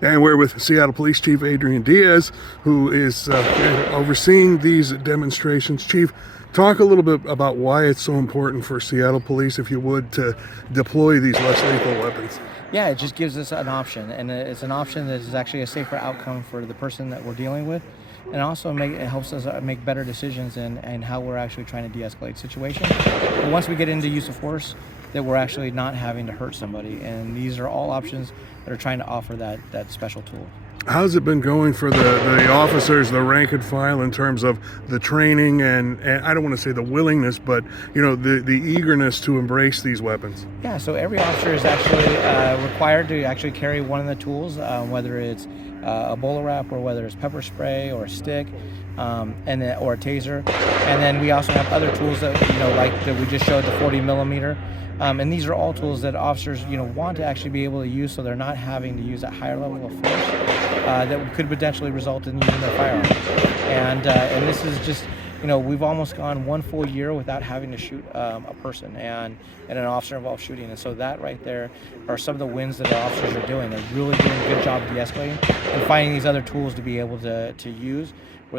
And we're with Seattle Police Chief Adrian Diaz, who is overseeing these demonstrations. Chief, talk a little bit about why it's so important for Seattle Police, if you would, to deploy these less lethal weapons. Yeah, it just gives us an option, and it's an option that is actually a safer outcome for the person that we're dealing with, and also it helps us make better decisions and how we're actually trying to de-escalate situations. But once we get into use of force, that we're actually not having to hurt somebody, and these are all options that are trying to offer that special tool. How's it been going for the officers, the rank and file, in terms of the training and I don't want to say the willingness, but the eagerness to embrace these weapons? Yeah, so every officer is actually required to actually carry one of the tools, whether it's a bowler wrap or whether it's pepper spray or a stick, or a taser. And then we also have other tools that like that we just showed, the 40 millimeter. And these are all tools that officers want to actually be able to use, so they're not having to use that higher level of force that could potentially result in using their firearm. And this is just, we've almost gone one full year without having to shoot a person and an officer involved shooting. And so that right there are some of the wins that the officers are doing. They're really doing a good job of de-escalating and finding these other tools to be able to use,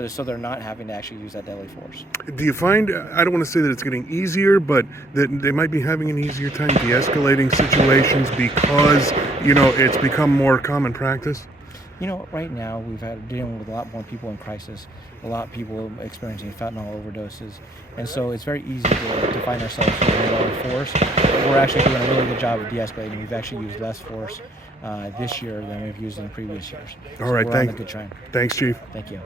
so they're not having to actually use that deadly force. Do you find, I don't want to say that it's getting easier, but that they might be having an easier time de-escalating situations because, it's become more common practice? Right now we've had dealing with a lot more people in crisis, a lot of people experiencing fentanyl overdoses, and so it's very easy to find ourselves using a lot of force. We're actually doing a really good job of de-escalating. We've actually used less force this year than we've used in previous years. All right, we're on a good trend. Thanks, Chief. Thank you.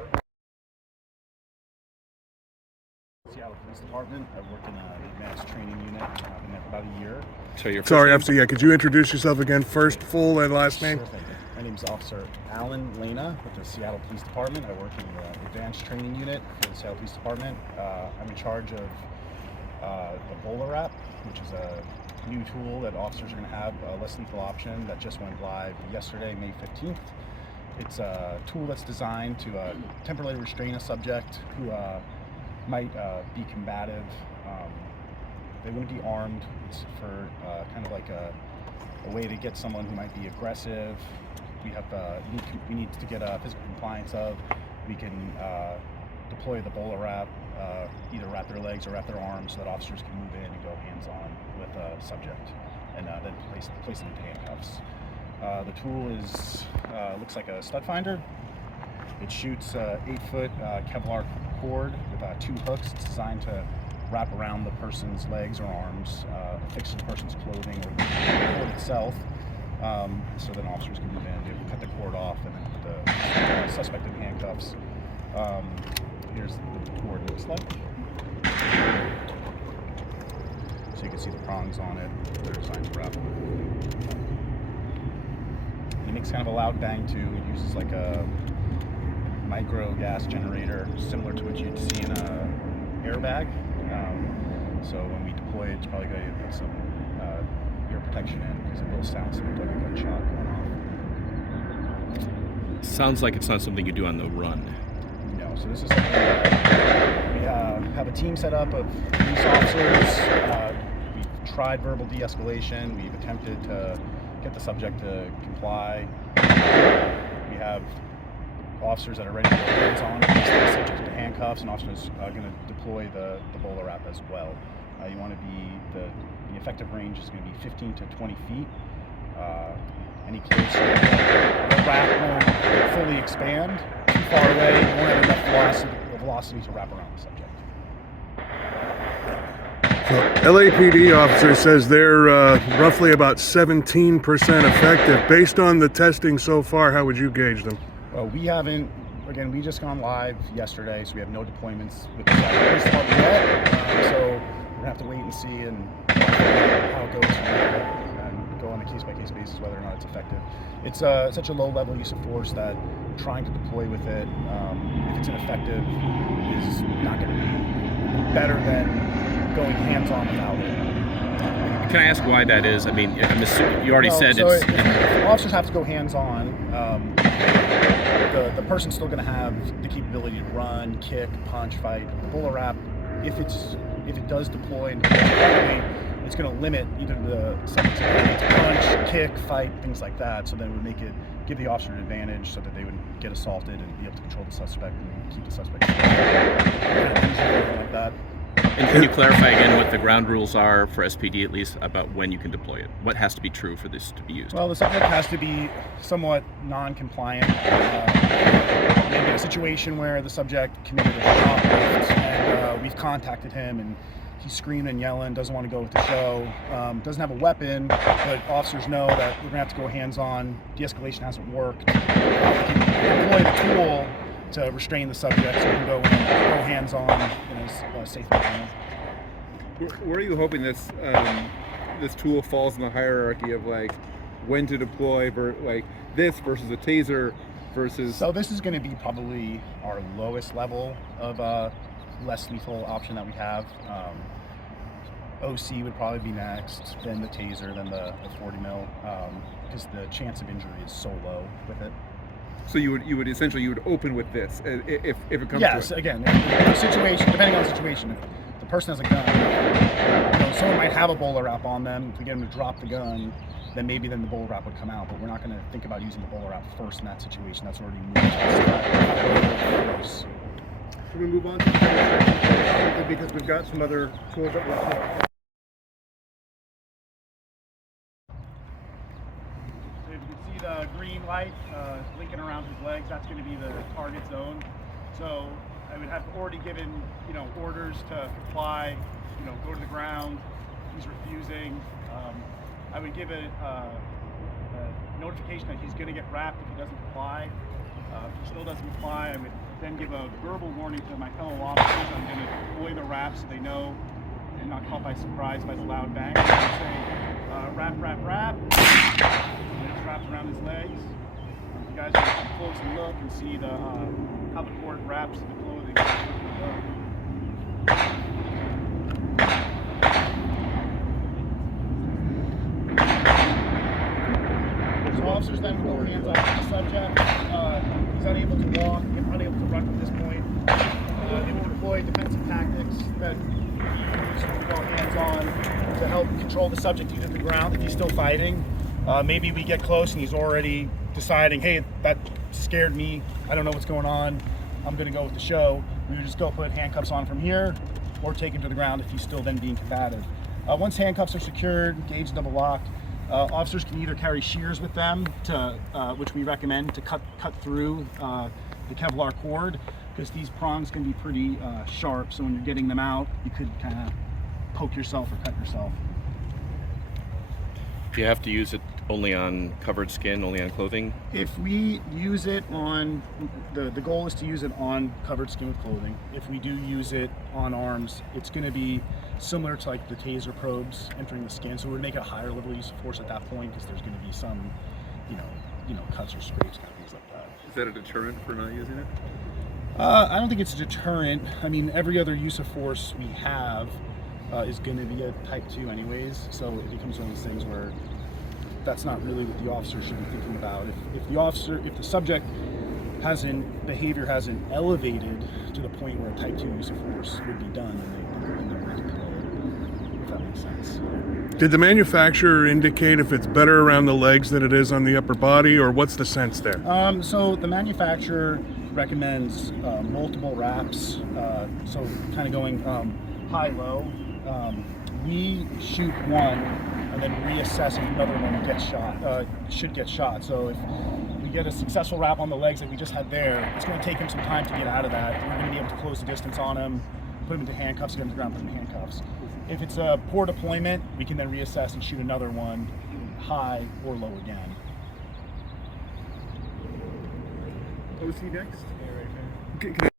Seattle Police Department. I work in an advanced training unit. I've been there for about a year. So your Sorry, officer. Yeah, could you introduce yourself again, first, full, and last name? Sure thing. My name is Officer Alan Lena with the Seattle Police Department. I work in the advanced training unit for the Seattle Police Department. I'm in charge of the bowler wrap, which is a new tool that officers are going to have, a less lethal option that just went live yesterday, May 15th. It's a tool that's designed to temporarily restrain a subject who might be combative. They wouldn't be armed. It's for kind of like a way to get someone who might be aggressive. We need to get a physical compliance of. We can deploy the bowler wrap, either wrap their legs or wrap their arms so that officers can move in and go hands-on with a subject, and then place them in handcuffs. The tool looks like a stud finder. It shoots 8-foot Kevlar cord with 2 hooks. It's designed to wrap around the person's legs or arms, affix to the person's clothing or the cord itself, so then officers can move in, cut the cord off, and then put the suspect in handcuffs. Here's what the cord looks like. So you can see the prongs on it. They're designed to wrap. And it makes kind of a loud bang too. It uses like a micro gas generator, similar to what you'd see in an airbag. So when we deploy it, it's probably going to put some ear protection in because it will sound something like a gunshot going off. Sounds like it's not something you do on the run. No, so this is something we have a team set up of police officers. We've tried verbal de-escalation. We've attempted to get the subject to comply. We have officers that are ready to go hands-on, subject to handcuffs, and officers are going to deploy the bowler wrap as well. You want to be the effective range is going to be 15 to 20 feet. Any closer, the wrap won't fully expand. Too far away, you won't have enough velocity to wrap around the subject. So LAPD officer says they're roughly about 17% effective. Based on the testing so far, how would you gauge them? Well, we haven't. Again, we just gone live yesterday, so we have no deployments with the police department yet. So we're gonna have to wait and see and how it goes from there, and go on a case-by-case basis whether or not it's effective. It's such a low-level use of force that trying to deploy with it, if it's ineffective, is not going to be better than going hands-on without it. Can I ask why that is? I mean, I'm assuming you already said so it's. If officers have to go hands-on. The person's still going to have the capability to run, kick, punch, fight. The bowler wrap, if it does deploy and deploy correctly, it's going to limit either the subject's ability to punch, kick, fight, things like that. So then it would give the officer an advantage so that they would get assaulted and be able to control the suspect and keep the suspect like that. And can you clarify again what the ground rules are for SPD, at least, about when you can deploy it? What has to be true for this to be used? Well, the subject has to be somewhat non-compliant. Maybe a situation where the subject committed a shoplift and we've contacted him and he's screaming and yelling, doesn't want to go with the show, doesn't have a weapon, but officers know that we're going to have to go hands-on. De-escalation hasn't worked. We can deploy the tool to restrain the subject so we can go hands-on in a safe manner. Where are you hoping this this tool falls in the hierarchy of like when to deploy, like this versus a taser versus? So this is going to be probably our lowest level of less lethal option that we have. OC would probably be next, then the taser, then the 40 mil, because the chance of injury is so low with it. So you would essentially open with this if it comes yes, to it. Again, the situation, depending on the situation, if the person has a gun, someone might have a bowler wrap on them. If we get them to drop the gun, then maybe the bowler wrap would come out. But we're not going to think about using the bowler wrap first in that situation. That's already moved to the side. Should we move on to the because we've got some other tools that we'll take. So if you can see the green light blinking around his legs, that's going to be the target zone. So I would have already given, orders to comply, go to the ground. He's refusing. I would give a notification that he's going to get wrapped if he doesn't comply. If he still doesn't comply, I would then give a verbal warning to my fellow officers. I'm going to deploy the wrap so they know and not caught by surprise by the loud bang. I would say, wrap, wrap, wrap. And it's wrapped around his legs. You guys can come close and look and see how the cord wraps the clothing. So officers then go hands off the subject. He's unable to walk, unable to run from this point. They would deploy defensive tactics that we go hands on to help control the subject either to the ground if he's still fighting. Maybe we get close and he's already deciding, hey, that scared me. I don't know what's going on. I'm going to go with the show. We would just go put handcuffs on from here or take him to the ground if he's still then being combative. Once handcuffs are secured, gauge double locked, officers can either carry shears with them, which we recommend to cut through the Kevlar cord, because these prongs can be pretty sharp. So when you're getting them out, you could kind of poke yourself or cut yourself. Do you have to use it only on covered skin, only on clothing? If we use it on, the goal is to use it on covered skin with clothing. If we do use it on arms, it's going to be similar to like the taser probes entering the skin. So we would make a higher level use of force at that point, because there's going to be some, cuts or scrapes and things like that. Is that a deterrent for not using it? I don't think it's a deterrent. I mean, every other use of force we have is going to be a type 2 anyways, so it becomes one of these things where that's not really what the officer should be thinking about. If the subject behavior hasn't elevated to the point where a type 2 use of force would be done, then they would deploy it, if that makes sense. Did the manufacturer indicate if it's better around the legs than it is on the upper body, or what's the sense there? So the manufacturer recommends multiple wraps, so kind of going high-low. We shoot one and then reassess if another one gets shot, should get shot. So if we get a successful wrap on the legs that we just had there, it's going to take him some time to get out of that. We're going to be able to close the distance on him, put him into handcuffs, get him to the ground, put him in handcuffs. If it's a poor deployment, we can then reassess and shoot another one high or low again. OC next? They've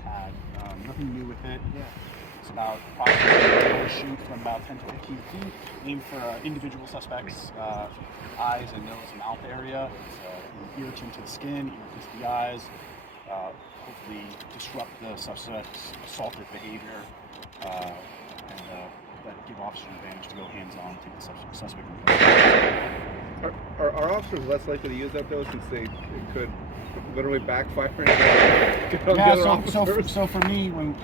had nothing new with it. It's about approximately shoot from about 10 to 15 feet, aim for individual suspects, eyes and nose and mouth area. It's irritant to the skin, irritant to the eyes. Hopefully disrupt the suspect's assaultive behavior, and that give officers an advantage to go hands-on, take the suspect. Are officers less likely to use that though, since it could literally backfire? On the other officers? So for me, when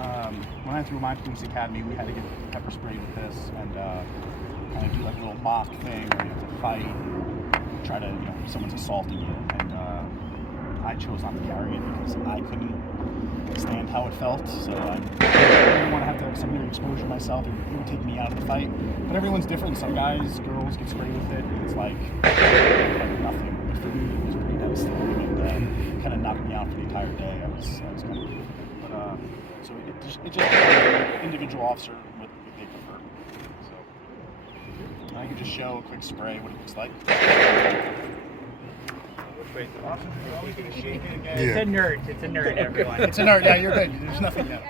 I threw my police academy, we had to get pepper sprayed with this and kind of do like a little mock thing where you have to fight and try to, someone's assaulting you. And I chose not to carry it because I couldn't stand how it felt. So I didn't want to have secondary exposure myself. It would take me out of the fight. But everyone's different. Some guys, girls get sprayed with it, and it's like nothing. But for me, it was pretty devastating and kind of knocked me out for the entire day. I was kind of, but so it just individual officer what they prefer. So I could just show a quick spray what it looks like. Wait, the officers are always going to shake it again. Yeah. It's a nerd. It's a nerd, everyone. It's a nerd. Yeah, you're good. There's nothing there.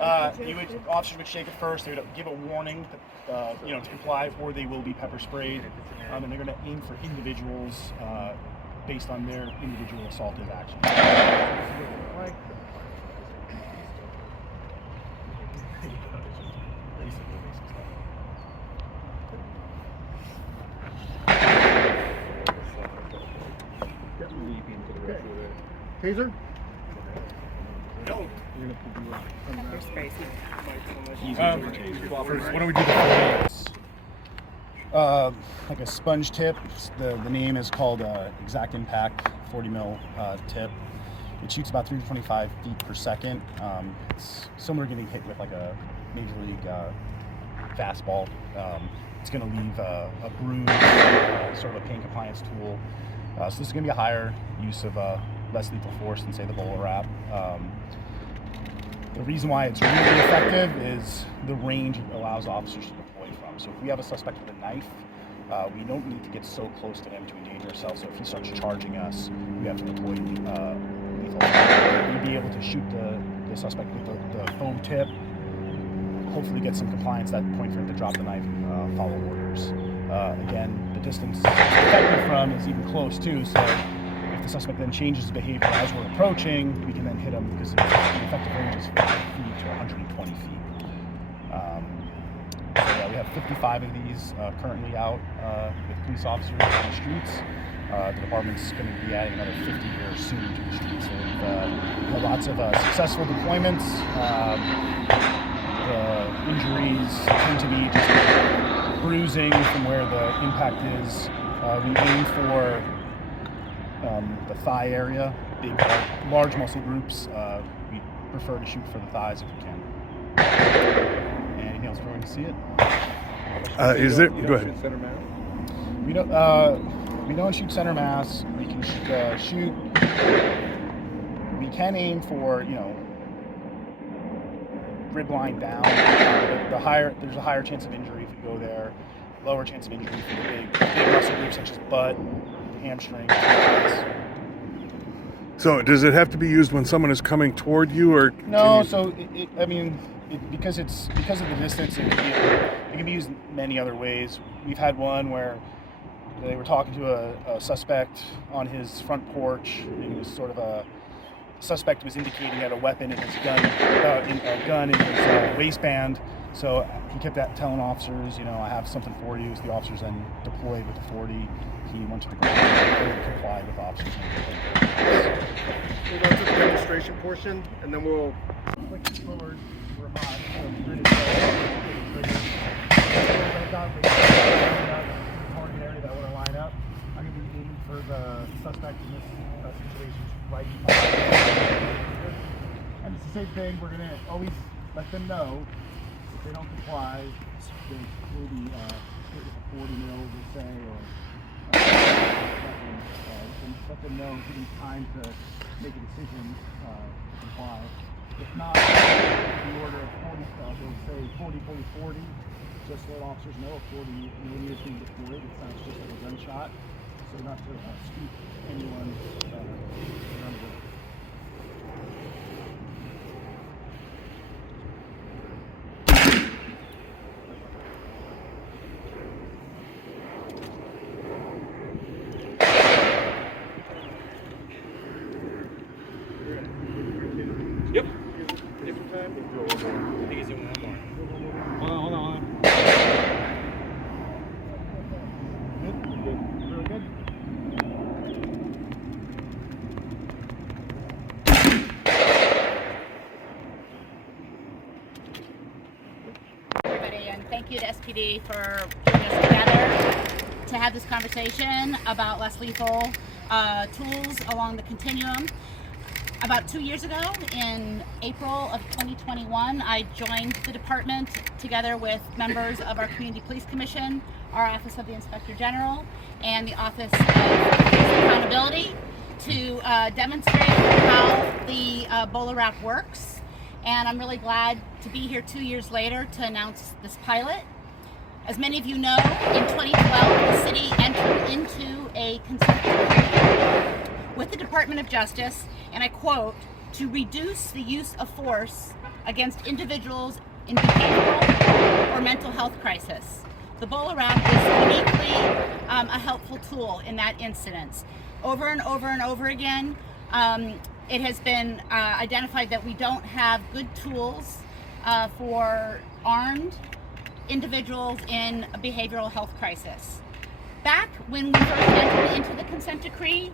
Officers would shake it first. They would give a warning, to comply, or they will be pepper sprayed. And they're going to aim for individuals based on their individual assaultive actions. Taser? What do we do before? Like a sponge tip. The name is called Exact Impact 40 mil tip. It shoots about 325 feet per second. It's similar to getting hit with like a major league fastball. It's going to leave a bruise, sort of a pain compliance tool. So this is going to be a higher use of less lethal force than say the bowler wrap. The reason why it's really effective is the range it allows officers to deploy from. So if we have a suspect with a knife, we don't need to get so close to him to endanger ourselves. So if he starts charging us, we have to deploy lethal. We'd be able to shoot the suspect with the foam tip, hopefully get some compliance at that point for him to drop the knife and follow orders. Again, the distance it's effective from is even close too, so if the suspect then changes his behavior as we're approaching, we can then hit him because the effective range is 5 feet to 120 feet. So yeah, we have 55 of these currently out with police officers on the streets. The department's going to be adding another 50 here soon to the streets. So we've had lots of successful deployments. The injuries tend to be just bruising from where the impact is. We aim for the thigh area, big, large muscle groups. We prefer to shoot for the thighs if we can. Anything else for everyone to see it? Is there? You Go don't ahead. shoot center mass? We don't shoot center mass. We can shoot. We can aim for rib line down. There's a higher chance of injury if you go there. Lower chance of injury for the big muscle groups such as butt, hamstring. So does it have to be used when someone is coming toward you, or No, so because of the distance, it can be used many other ways. We've had one where they were talking to a suspect on his front porch. It was sort of a suspect was indicating he had a weapon in his gun in his waistband. So he kept telling officers, I have something for you. So the officers then deployed with the 40. He went to the ground and complied with officers. We'll go to the demonstration portion, and then we'll click forward. We're hot. So it's ready to go. Target area that I want to line up. I'm going to be aiming for the suspect in this situation right behind. And it's the same thing. We're going to always let them know if they don't comply, they will be hit with 40 mils, let's say, or let them know, give them time to make a decision to comply. If not, the order of 40, they'll say 40, 40, 40. Just let officers know if 40 millimeters being deployed. It sounds just like a gunshot, so not to spook anyone around the Yep. Different time. I think he's doing one more. Hold on. Good. thank you to SPD for putting us together to have this conversation about less lethal tools along the continuum. About 2 years ago, in April of 2021, I joined the department together with members of our Community Police Commission, our Office of the Inspector General, and the Office of Police Accountability to demonstrate how the BolaWrap works. And I'm really glad to be here 2 years later to announce this pilot. As many of you know, in 2012, the city entered into a consent decree with the Department of Justice, and I quote, to reduce the use of force against individuals in behavioral or mental health crisis. The BolaWrap is uniquely a helpful tool in that instance. Over and over and over again, it has been identified that we don't have good tools for armed individuals in a behavioral health crisis. Back when we first entered into the consent decree,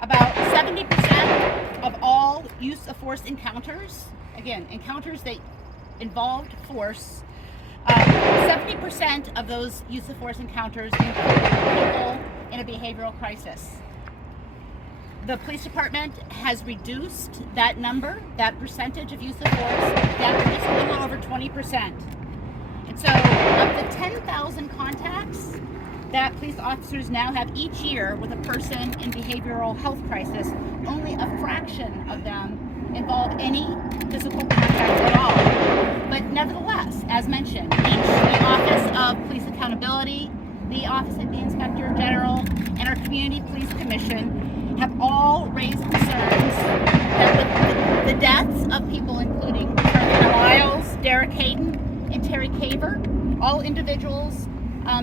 about 70% of all use of force encounters, again, encounters that involved force, 70% of those use of force encounters include people in a behavioral crisis. The police department has reduced that number, that percentage of use of force, down to just a little over 20%. And so of the 10,000 contacts that police officers now have each year with a person in behavioral health crisis, only a fraction of them involve any physical contact at all. But nevertheless, as mentioned, the Office of Police Accountability, the Office of the Inspector General, and our Community Police Commission have all raised concerns that the deaths of people including Carolina Lyles, Derek Hayden, and Terry Caver, all individuals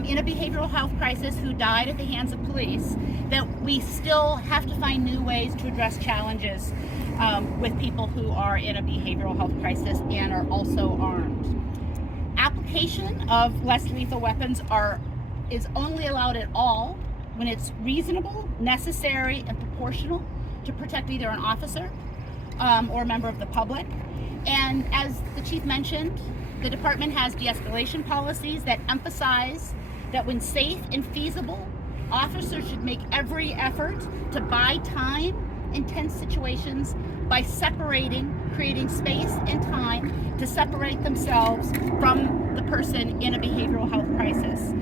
in a behavioral health crisis who died at the hands of police, that we still have to find new ways to address challenges with people who are in a behavioral health crisis and are also armed. Application of less lethal weapons is only allowed at all when it's reasonable, necessary, and proportional to protect either an officer or a member of the public. And as the chief mentioned, the department has de-escalation policies that emphasize that when safe and feasible, officers should make every effort to buy time in tense situations by creating space and time to separate themselves from the person in a behavioral health crisis.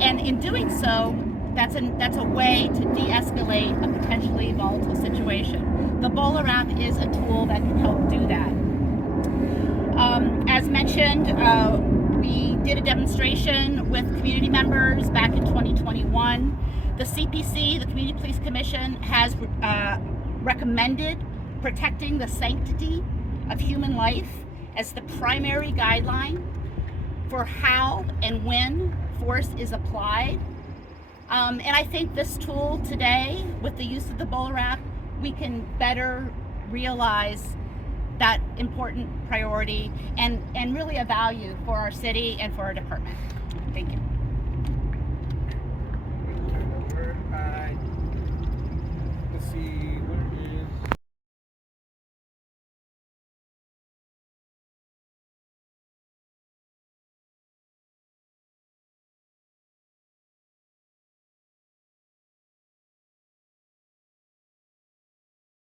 And in doing so, that's a way to de-escalate a potentially volatile situation. The BolaWrap is a tool that can help do that. As mentioned, we did a demonstration with community members back in 2021. The CPC, the Community Police Commission, has recommended protecting the sanctity of human life as the primary guideline for how and when force is applied. And I think this tool today, with the use of the BolaWrap, we can better realize that important priority and really a value for our city and for our department. Thank you. Let's see.